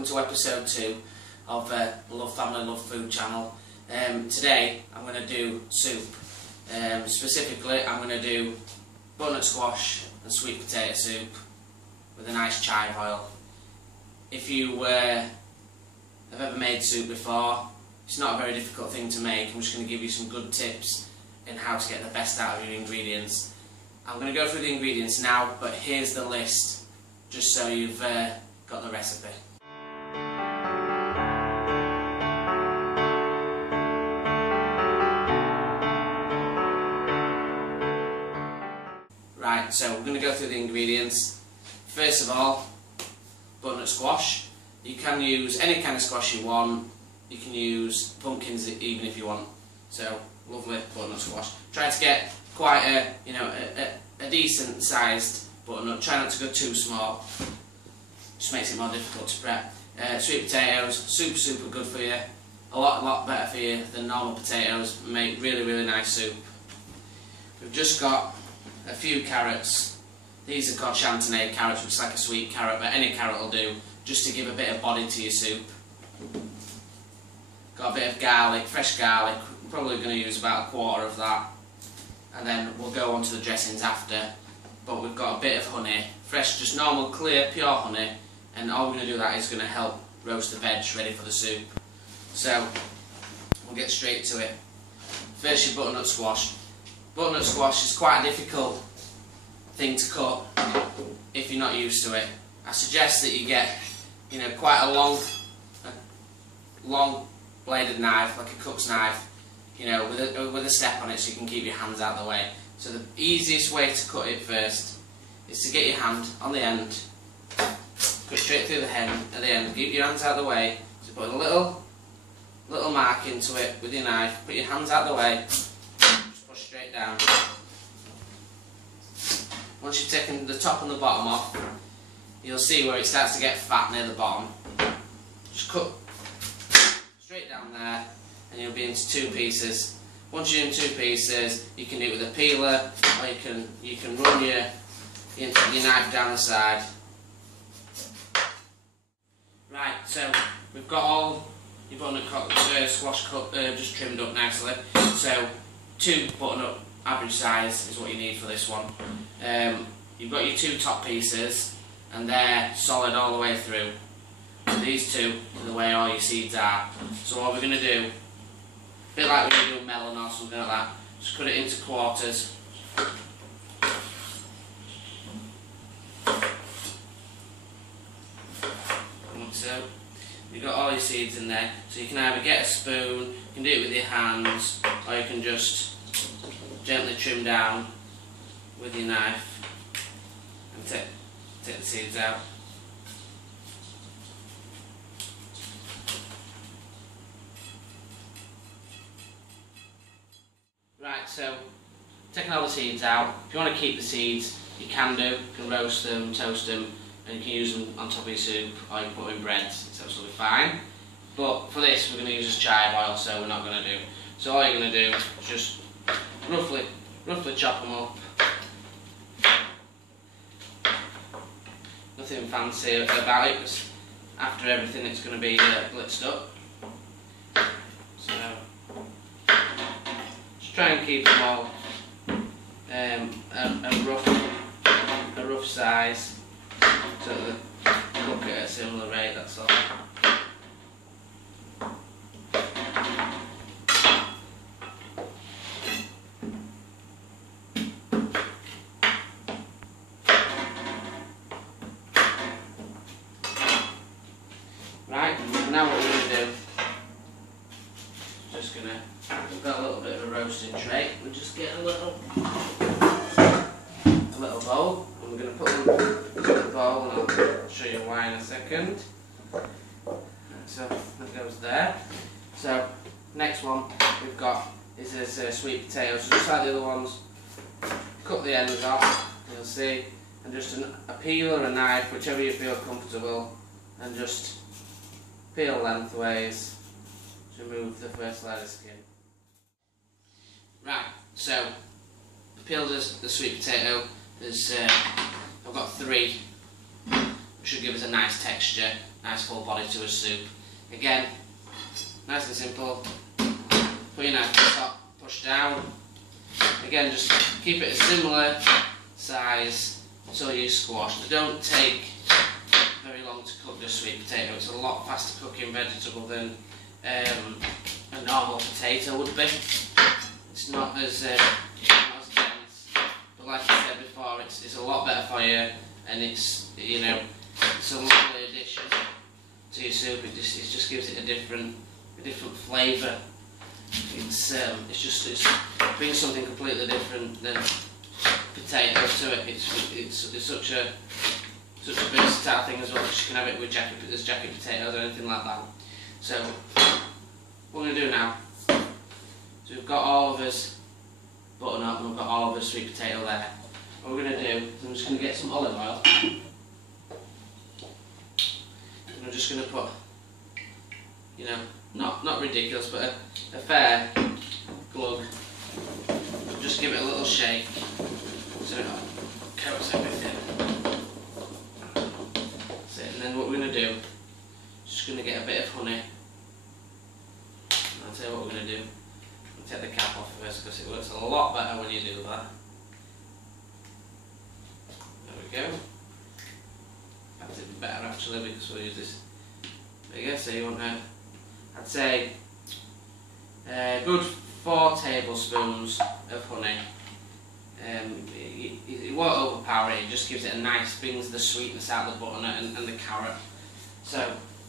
welcome to episode 2 of Love Family Love Food channel. Today I'm going to do soup. Specifically I'm going to do butternut squash and sweet potato soup with a nice chive oil. If you have ever made soup before, it's not a very difficult thing to make. I'm just going to give you some good tips in how to get the best out of your ingredients. I'm going to go through the ingredients now, but here's the list, just so you've got the recipe. Right, so we're going to go through the ingredients. First of all, butternut squash. You can use any kind of squash you want. You can use pumpkins even if you want. So, lovely butternut squash. Try to get quite a decent sized butternut. Try not to go too small. Just makes it more difficult to prep. Sweet potatoes, super good for you. A lot better for you than normal potatoes. Make really nice soup. We've just got a few carrots. These are called chantenay carrots, which is like a sweet carrot, but any carrot will do, just to give a bit of body to your soup. Got a bit of garlic, fresh garlic. We're probably going to use about a quarter of that, and then we'll go on to the dressings after. But we've got a bit of honey, fresh, just normal, clear, pure honey, and all we're going to do that is going to help roast the veg ready for the soup. So we'll get straight to it. First, your butternut squash. Butternut squash is quite a difficult thing to cut if you're not used to it. I suggest that you get, quite a long bladed knife, like a cook's knife, with a step on it so you can keep your hands out of the way. So the easiest way to cut it first is to get your hand on the end, cut straight through the hem at the end, keep your hands out of the way. So put a little mark into it with your knife, put your hands out of the way, just push straight down. Once you've taken the top and the bottom off, you'll see where it starts to get fat near the bottom. Just cut straight down there and you'll be into 2 pieces. Once you're in 2 pieces, you can do it with a peeler, or you can run your knife down the side. Right, so we've got all your butternut squash cut, just trimmed up nicely. So 2 butternut average size is what you need for this one. You've got your 2 top pieces, and they're solid all the way through. And these 2 are the way all your seeds are. So what we're going to do, a bit like when you do a melon or something like that, just cut it into quarters. 1, 2. You've got all your seeds in there, so you can either get a spoon, you can do it with your hands, or you can just gently trim down with your knife and take the seeds out. Right, so taking all the seeds out, if you want to keep the seeds, you can do. You can roast them, toast them, and you can use them on top of your soup, or you can put them in bread. It's absolutely fine. But for this, we're going to use just chive oil, so we're not going to do. So all you're going to do is just roughly chop them up. Nothing fancy about it, because after everything it's going to be blitzed up. So just try and keep them all a rough size, so that they cook at a similar rate, that's all. Right, now what we're going to do, we've got a little bit of a roasting tray, we'll just get a little bowl, and we're going to put them into the bowl, and I'll show you why in a second. So that goes there. So next one we've got is this sweet potato, so just like the other ones, cut the ends off, you'll see, and just a peeler or a knife, whichever you feel comfortable, and just peel lengthways to remove the first layer of skin. Right, so peeled the sweet potato. I've got 3. should give us a nice texture, nice full body to a soup. Again, nice and simple. Put your knife on the top, push down. Again, just keep it a similar size to your squash. They don't take very long to cook the sweet potato. It's a lot faster cooking vegetable than a normal potato would be. It's not as dense, but like I said before, it's a lot better for you, and it's, you know, it's a lovely addition to your soup. It just gives it a different flavour. It brings something completely different than potatoes to it. It's such a versatile thing as well, because you can have it with jacket potatoes or anything like that. So what we're going to do now, so we've got all of us butternut and we've got all of us sweet potato there. What we're going to do is I'm just going to get some olive oil, and I'm just going to put, you know, not ridiculous, but a fair glug. Just give it a little shake so it coats everything. That's it. And then what we're going to do, just going to get a bit of honey. And I'll tell you what we're going to do. I'll take the cap off first, because it works a lot better when you do that. There we go. That's it better actually, because we'll use this. There you go. So you want to, I'd say, a good 4 tablespoons of honey. It won't overpower it, it just gives it a nice, brings the sweetness out of the butternut and the carrot. So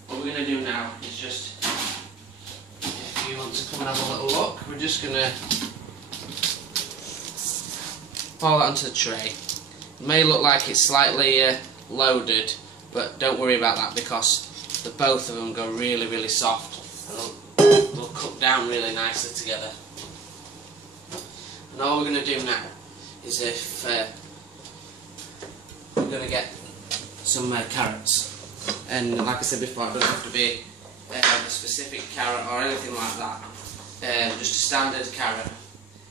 what we're going to do now is just, if you want to come and have a little look, we're just going to pour that onto the tray. It may look like it's slightly loaded, but don't worry about that, because both of them go really soft, and they'll cook down really nicely together. And all we're going to do now is, if we're going to get some carrots, and like I said before, it doesn't have to be a specific carrot or anything like that, just a standard carrot.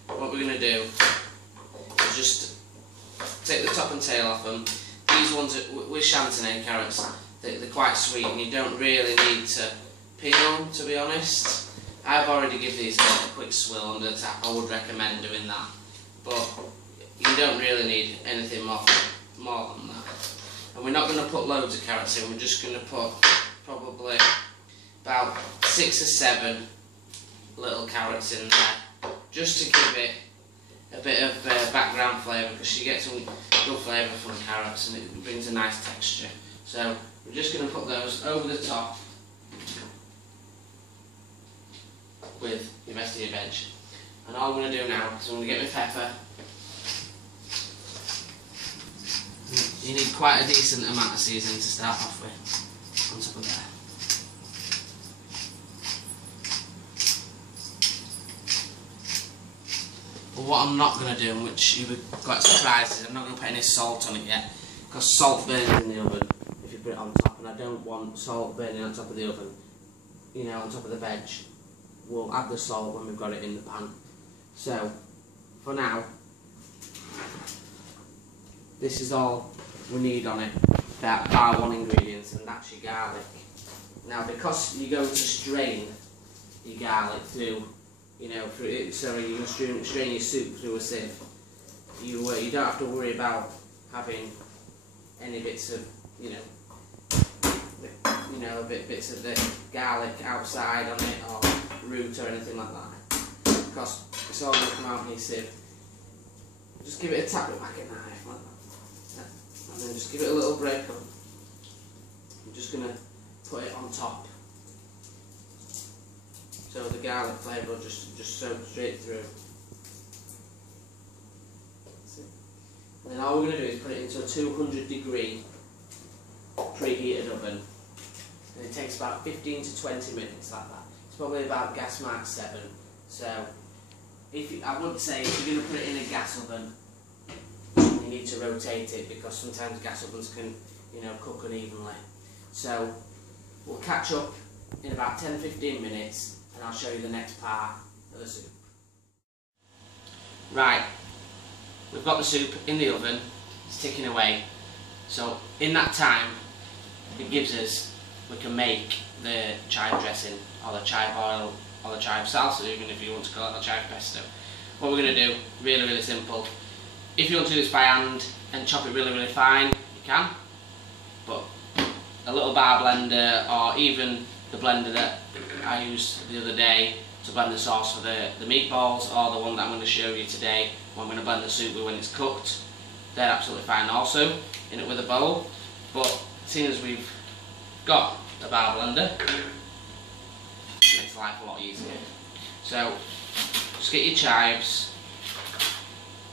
What we're going to do is just take the top and tail off them. These ones with chantenay carrots, they're quite sweet, and you don't really need to peel them, to be honest. I've already given these a quick swill under the tap. I would recommend doing that, but you don't really need anything more than that. And we're not going to put loads of carrots in, we're just going to put probably about 6 or 7 little carrots in there, just to give it a bit of background flavour, because you get some good flavour from carrots and it brings a nice texture. So we're just going to put those over the top with the rest of your veg. And all I'm going to do now is I'm going to get my pepper. You need quite a decent amount of seasoning to start off with, on top of there. But what I'm not going to do, and which you would be quite surprised, is I'm not going to put any salt on it yet, because salt burns in the oven if you put it on top, and I don't want salt burning on top of the oven, you know, on top of the veg. We'll add the salt when we've got it in the pan. So, for now, this is all we need on it, that bar 1 ingredient, and that's your garlic. Now, because you're going to strain your garlic through, you know, you're going to strain your soup through a sieve, you don't have to worry about having any bits of, bits of the garlic outside on it, or root or anything like that, because it's all going to come out in your sieve. Just give it a tap with a back knife like that, and then just give it a little break up. I'm just going to put it on top, so the garlic flavour will just soak straight through. And then all we're going to do is put it into a 200-degree preheated oven, and it takes about 15 to 20 minutes like that. It's probably about gas mark 7. So I would say if you're going to put it in a gas oven, you need to rotate it, because sometimes gas ovens can, cook unevenly. So we'll catch up in about 10-15 minutes, and I'll show you the next part of the soup. Right, we've got the soup in the oven, it's ticking away. So in that time, it gives us, we can make the chive dressing or the chive oil or the chive salsa, even if you want to call it the chive pesto. What we're going to do, really simple. If you want to do this by hand and chop it really fine, you can, but a little bar blender, or even the blender that I used the other day to blend the sauce for the meatballs, or the one that I'm going to show you today, when I'm going to blend the soup with when it's cooked, they're absolutely fine also in it with a bowl. But seeing as we've got a bar blender, it makes life a lot easier. So just get your chives,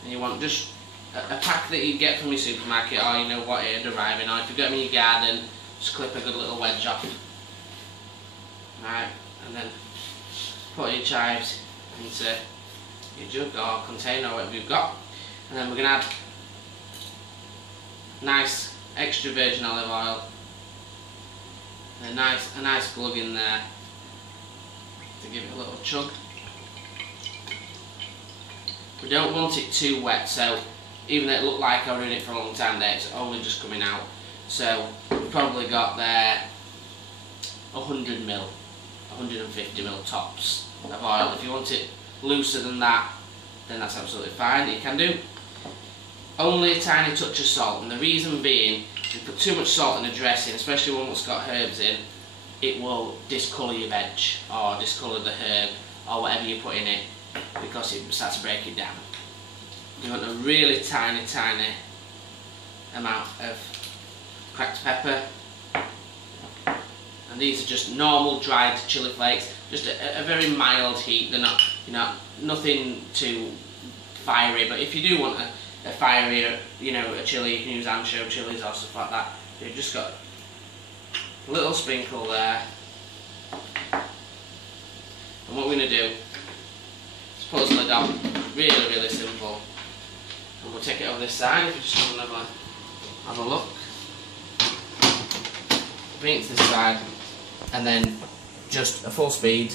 and you want just a pack that you get from your supermarket, or you know what you're deriving, or if you've got them in your garden, just clip a good little wedge off. Right, and then put your chives into your jug or container or whatever you've got, and then we're going to add nice extra virgin olive oil, and a nice glug in there to give it a little chug. We don't want it too wet, so even though it looked like I was doing it for a long time there, it's only just coming out. So we've probably got there 100ml, 150ml tops of oil. If you want it looser than that, then that's absolutely fine, you can do. Only a tiny touch of salt, and the reason being, if you put too much salt in a dressing, especially one that's got herbs in, it will discolour your veg, or discolour the herb, or whatever you put in it, because it starts to break it down. You want a really tiny amount of cracked pepper, and these are just normal dried chili flakes, just a very mild heat. They're not, you know, nothing too fiery, but if you do want a fiery, you know, a chili, you can use ancho chilies or stuff like that. You've just got a little sprinkle there, and what we're going to do is put the lid on, really simple, and we'll take it over this side. If you just want to have a look, bring it to this side, and then just a full speed.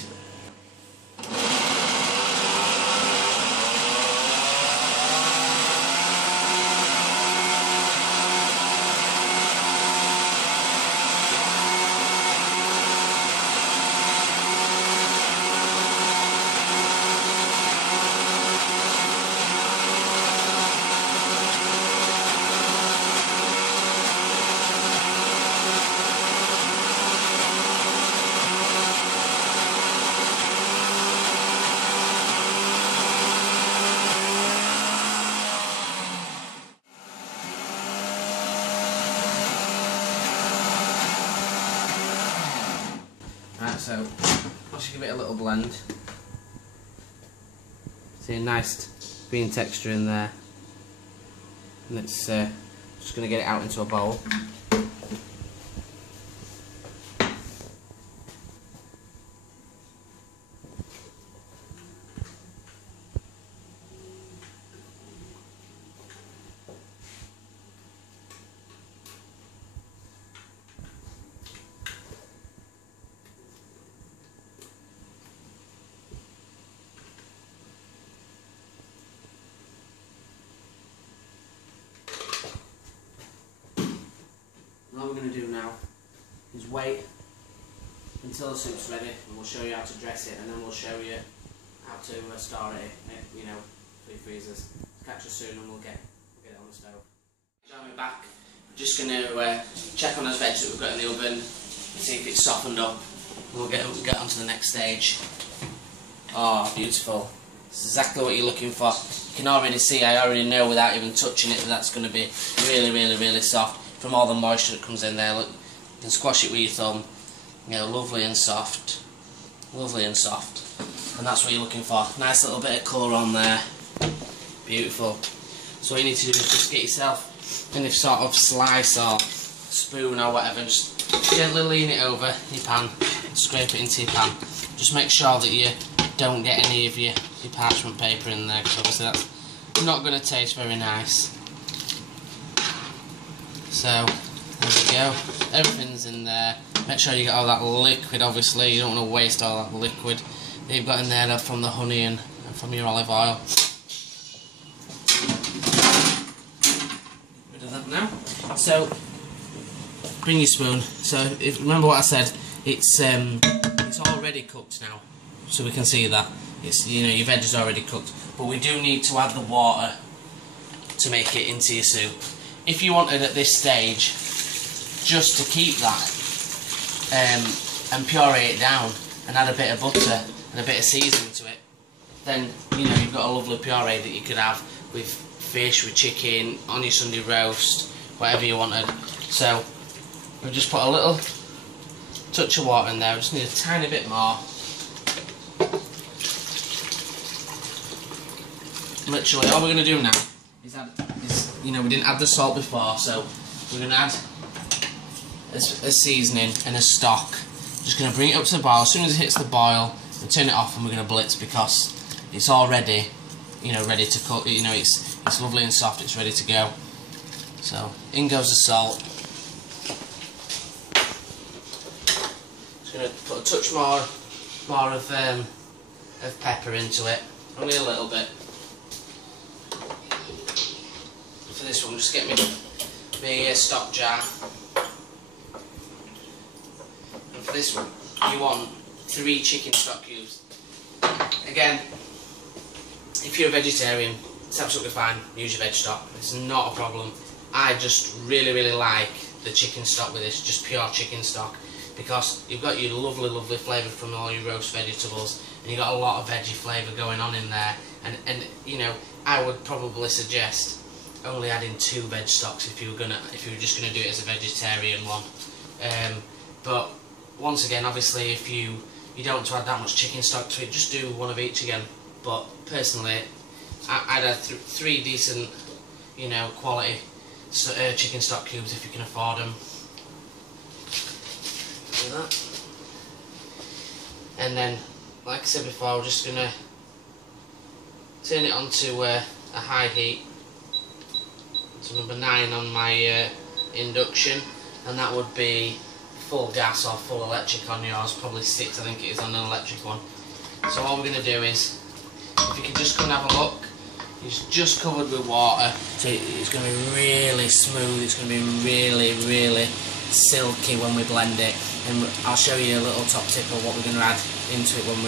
Right, so once you give it a little blend, see a nice green texture in there, and it's just going to get it out into a bowl. All we're going to do now is wait until the soup's ready, and we'll show you how to dress it, and then we'll show you how to store it, you know, for your freezers. Catch us soon, and we'll get it on the stove. Join me back. We're just going to check on those veg that we've got in the oven and see if it's softened up. We'll get on to the next stage. Oh, beautiful. It's exactly what you're looking for. You can already see, I already know without even touching it, that that's going to be really soft. From all the moisture that comes in there, look, you can squash it with your thumb, you know, lovely and soft, and that's what you're looking for. Nice little bit of colour on there, beautiful. So what you need to do is just get yourself any sort of slice or spoon or whatever, just gently lean it over your pan, scrape it into your pan. Just make sure that you don't get any of your parchment paper in there, because obviously that's not going to taste very nice. So, there we go, everything's in there. Make sure you get all that liquid, obviously, you don't want to waste all that liquid that you've got in there from the honey and from your olive oil. Get rid of that now. So, bring your spoon. So remember what I said. It's already cooked now, so we can see that it's, you know, your veg is already cooked. But we do need to add the water to make it into your soup. If you wanted at this stage just to keep that and puree it down and add a bit of butter and a bit of seasoning to it, then you know you've got a lovely puree that you could have with fish, with chicken, on your Sunday roast, whatever you wanted. So we've just put a little touch of water in there. We just need a tiny bit more. Literally all we're going to do now is add, you know, we didn't add the salt before, so we're going to add a seasoning and a stock. Just going to bring it up to the boil. As soon as it hits the boil, we'll turn it off and we're going to blitz, because it's already, you know, ready to cook. You know, it's lovely and soft. It's ready to go. So in goes the salt. Just going to put a touch more of pepper into it. Only a little bit. For this one, just get me the stock jar. And for this one, you want 3 chicken stock cubes. Again, if you're a vegetarian, it's absolutely fine. Use your veg stock. It's not a problem. I just really like the chicken stock with this, just pure chicken stock, because you've got your lovely flavour from all your roast vegetables, and you've got a lot of veggie flavour going on in there. And you know, I would probably suggest only adding 2 veg stocks if you were just gonna do it as a vegetarian one. But once again, obviously, if you don't want to add that much chicken stock to it, just do 1 of each again. But personally, I'd add 3 decent, you know, quality chicken stock cubes if you can afford them. Do that. And then, like I said before, we're just gonna turn it on to a high heat. So number 9 on my induction, and that would be full gas or full electric on yours. Probably 6, I think it is on an electric one. So all we're going to do is, if you can just come and have a look, it's just covered with water, so it's going to be really smooth. It's going to be really silky when we blend it, and I'll show you a little top tip of what we're going to add into it when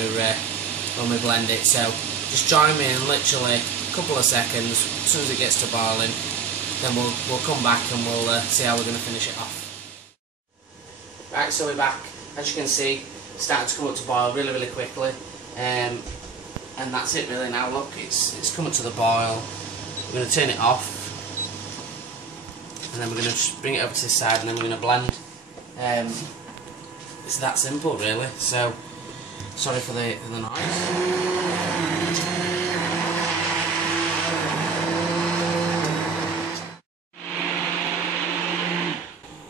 we blend it. So just join me in literally a couple of seconds. As soon as it gets to boiling, then we'll come back and we'll see how we're going to finish it off. Right, so we're back. As you can see, it's starting to come up to boil really quickly, and that's it really now. Look, it's coming to the boil. We're going to turn it off, and then we're going to just bring it over to this side, and then we're going to blend. It's that simple really. So sorry for the noise.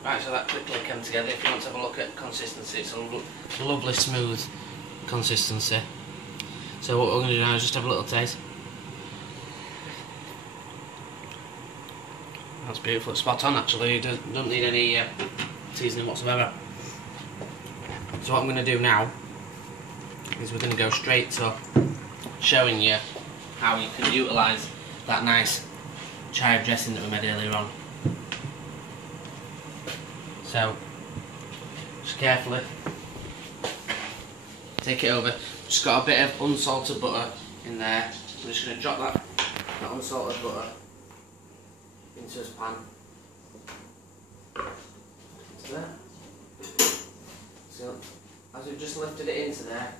Right, so that quickly came together. If you want to have a look at consistency, it's a lovely smooth consistency. So what we're going to do now is just have a little taste. That's beautiful. It's spot on actually. It doesn't need any seasoning whatsoever. So what I'm going to do now is we're going to go straight to showing you how you can utilise that nice chive dressing that we made earlier on. So just carefully take it over. Just got a bit of unsalted butter in there. I'm just going to drop that unsalted butter into this pan. Into there. So as we've just lifted it into there,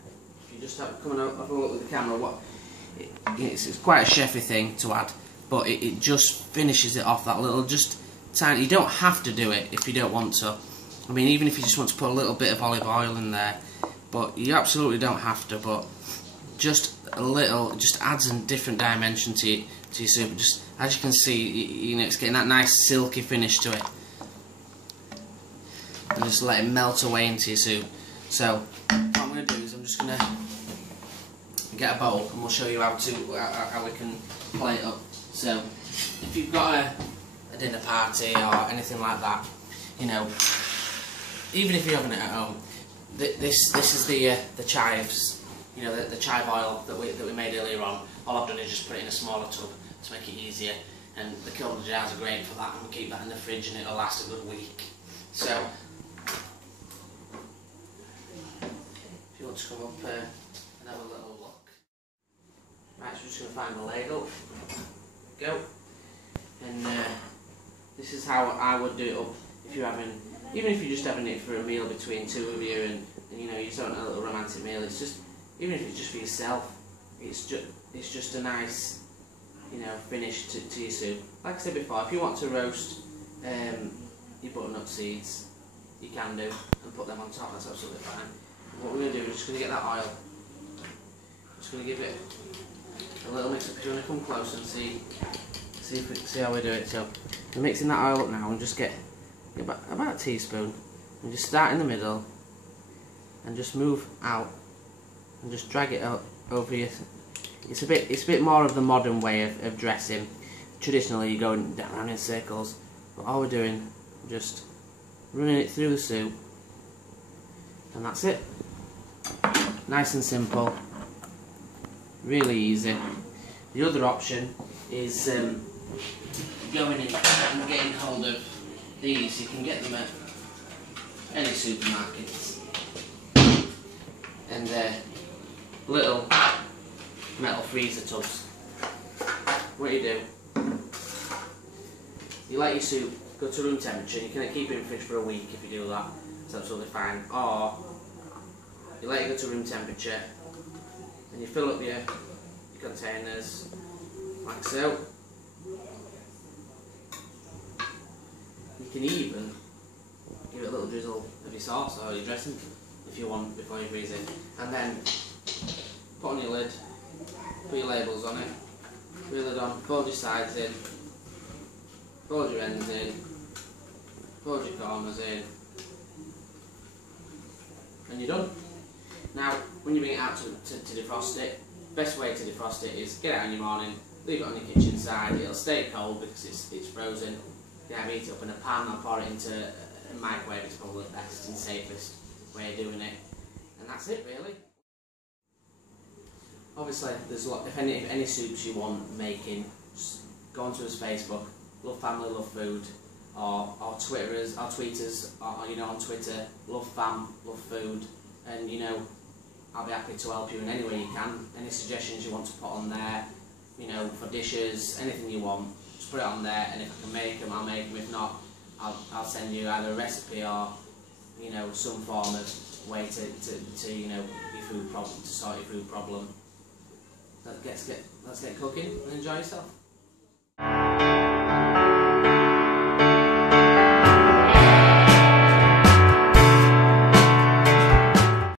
if you just come and have a look with the camera, it's quite a chefy thing to add, but it just finishes it off that little just tiny. You don't have to do it if you don't want to. I mean, even if you just want to put a little bit of olive oil in there, but you absolutely don't have to. But just a little, just adds a different dimension to your soup. Just as you can see, you know, it's getting that nice silky finish to it, and just let it melt away into your soup. So what I'm going to do is I'm just going to get a bowl, and we'll show you how we can plate it up. So if you've got a dinner party or anything like that, you know, even if you're having it at home, this is the chives, you know, the chive oil that we made earlier on. All I've done is just put it in a smaller tub to make it easier, and the kiln jars are great for that, and we keep that in the fridge and it'll last a good week. So, if you want to come up and have a little look. Right, so we're just going to find the ladle. Go. And this is how I would do it up if you're having, even if you're just having it for a meal between two of you, and you know, you just want a little romantic meal. It's just, even if it's just for yourself, it's just a nice, you know, finish to your soup. Like I said before, if you want to roast your butternut seeds, you can do, and put them on top. That's absolutely fine. What we're going to do, we're just going to get that oil. Just going to give it a little mix up. If you want to come close and see how we do it. So we're mixing that oil up now, and just get about a teaspoon, and just start in the middle, and just move out, and just drag it up over your. It's a bit more of the modern way of dressing. Traditionally, you're going around in circles, but all we're doing, just running it through the soup, and that's it. Nice and simple, really easy. The other option is going in and getting hold of these. You can get them at any supermarkets, and little metal freezer tubs. What you do, you let your soup go to room temperature, and you can keep it in the fridge for a week if you do that. It's absolutely fine. Or you let it go to room temperature, and you fill up your containers like so. You can even give it a little drizzle of your sauce or your dressing if you want before you freeze it, and then put on your lid, put your labels on it, put your lid on, fold your sides in, fold your ends in, fold your corners in, and you're done. Now, when you bring it out to defrost it, best way to defrost it is get it out in your morning, leave it on your kitchen side. It'll stay cold because it's frozen. You can heat it up in a pan or pour it into a microwave. It's probably the best and safest way of doing it, and that's it really. Obviously, there's a lot. If any soups you want making, just go onto his Facebook, Love Family, Love Food, or tweeters, or you know, on Twitter, Love Fam, Love Food, and you know, I'll be happy to help you in any way you can. Any suggestions you want to put on there, you know, for dishes, anything you want, just put it on there, and if I can make them, I'll make them. If not, I'll send you either a recipe or, you know, some form of way to you know, your food problem, to sort your food problem. Let's get cooking and enjoy yourself.